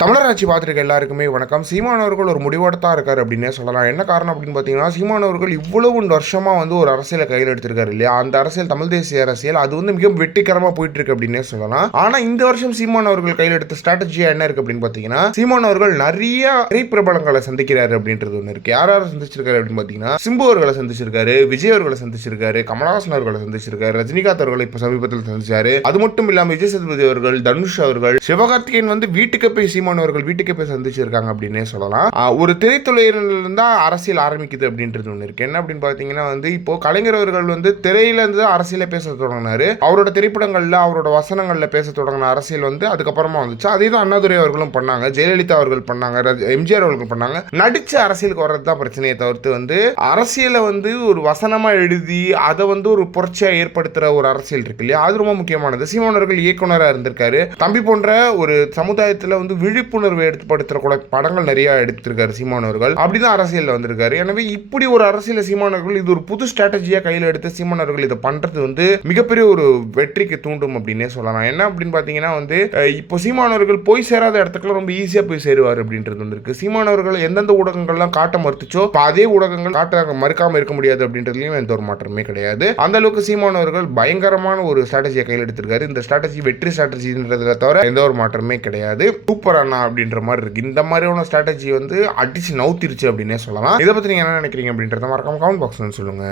தமிழர் ஆட்சி பார்த்துருக்க எல்லாருக்குமே வணக்கம். சீமான் அவர்கள் ஒரு முடிவோட தான் இருக்காரு அப்படின்னே சொல்லலாம். என்ன காரணம் அப்படின்னு பார்த்தீங்கன்னா, சீமான் அவர்கள் இவ்வளவு வருஷமாக ஒரு அரசியலை கையில் எடுத்திருக்காரு இல்லையா? அந்த அரசியல் தமிழ் தேசிய அரசியல் அது மிகவும் வெற்றிகரமாக போயிட்டு இருக்கு அப்படின்னே சொல்லலாம். ஆனால் இந்த வருஷம் சீமான் அவர்கள் கையில் எடுத்த ஸ்ட்ராட்டஜியா என்ன இருக்கு அப்படின்னு பார்த்தீங்கன்னா, சீமான் அவர்கள் நிறைய திரைப்பிரபலங்களை சந்திக்கிறாரு அப்படின்றது ஒன்று இருக்கு. யார் யாரை சந்திச்சிருக்காரு அப்படின்னு பார்த்தீங்கன்னா, சிம்பு அவர்களை சந்திச்சிருக்காரு, விஜய் அவர்களை சந்திச்சிருக்காரு, கமலஹாசன் அவர்களை சந்திச்சிருக்காரு, ரஜினிகாந்த் அவர்களை இப்போ சமீபத்தில் சந்திச்சாரு. அது மட்டும் இல்லாமல் விஜய் சேதுபதி அவர்கள், தனுஷ் அவர்கள், சிவகார்த்திகேயன் வீட்டுக்கு போய் சீமான் அவர்கள் வீட்டுக்கு போய் சந்திச்சிருக்காங்க அப்படின்னே சொல்லலாம். ஒரு திரைத்துறையிலிருந்து தான் அரசியல் ஆரம்பிக்குது அப்படின்றது ஒன்று இருக்கு. என்ன அப்படின்னு பார்த்தீங்கன்னா இப்போ கலைஞர் அவர்கள் திரையில இருந்து அரசியலை பேச தொடங்கினாரு. அவரோட திரைப்படங்கள்ல அவரோட வசனங்கள்ல பேச தொடங்கின அரசியல் அதுக்கப்புறமா வந்துச்சு. அதே தான் அண்ணாதுரை அவர்களும் பண்ணாங்க, ஜெயலலிதா அவர்கள் பண்ணாங்க, எம்ஜிஆர் அவர்கள் பண்ணாங்க. நடிச்ச அரசியலுக்கு வர்றது தான் பிரச்சனையை தவிர்த்து அரசியலை ஒரு வசனமா எழுதி அதை ஒரு புரட்சியா ஏற்படுத்துற ஒரு அரசியல் இருக்கு இல்லையா? அது ரொம்ப முக்கியமானது. சீமான் அவர்கள் இயக்குனராக இருந்திருக்காரு. தம்பி போன்ற ஒரு சமுதாயத்தில் விழிப்புணர்வு ஏற்படுத்துற கூட படங்கள் நிறைய எடுத்திருக்காரு சீமான் அவர்கள். அப்படிதான் அரசியல் வந்திருக்காரு. எனவே இப்படி ஒரு அரசியல் சீமான் அவர்கள் இது ஒரு புது ஸ்ட்ராட்டஜியா கையில் எடுத்து சீமான் அவர்கள் இதை பண்றது மிகப்பெரிய ஒரு வெற்றிக்கு தூண்டும் அப்படின்னே சொல்லலாம். என்ன அப்படின்னு பாத்தீங்கன்னா இப்போ சீமான் அவர்கள் போய் சேராத இடத்துக்குலாம் ரொம்ப ஈஸியா போய் சேருவார் அப்படின்றது இருக்கு. சீமான் அவர்கள் எந்தெந்த ஊடகங்கள்லாம் காட்ட மறுத்துச்சோ அதே ஊடகங்கள் காட்ட மறுக்காம இருக்க முடியாது அப்படின்றதுலயும் எந்த ஒரு மாற்றமே கிடையாது. அந்த அளவுக்கு சீமான் அவர்கள் பயங்கரமான ஒரு ஸ்ட்ராட்டஜியை கையில் எடுத்திருக்காரு. இந்த ஸ்ட்ராட்டஜி வெற்றி ஸ்ட்ராட்டஜின்றதுல தவிர எந்த ஒரு மாற்றமே கிடையாது. சூப்பர் அண்ணா அப்படின்ற மாதிரி இருக்கு. இந்த மாதிரியான ஸ்ட்ராட்டஜி அடிச்சு நவுத்திருச்சு அப்படின்னே சொல்லலாம். இதை பத்தி நீங்க என்ன நினைக்கிறீங்க அப்படின்றத மறக்காம கமெண்ட் பாக்ஸ்ல சொல்லுங்க.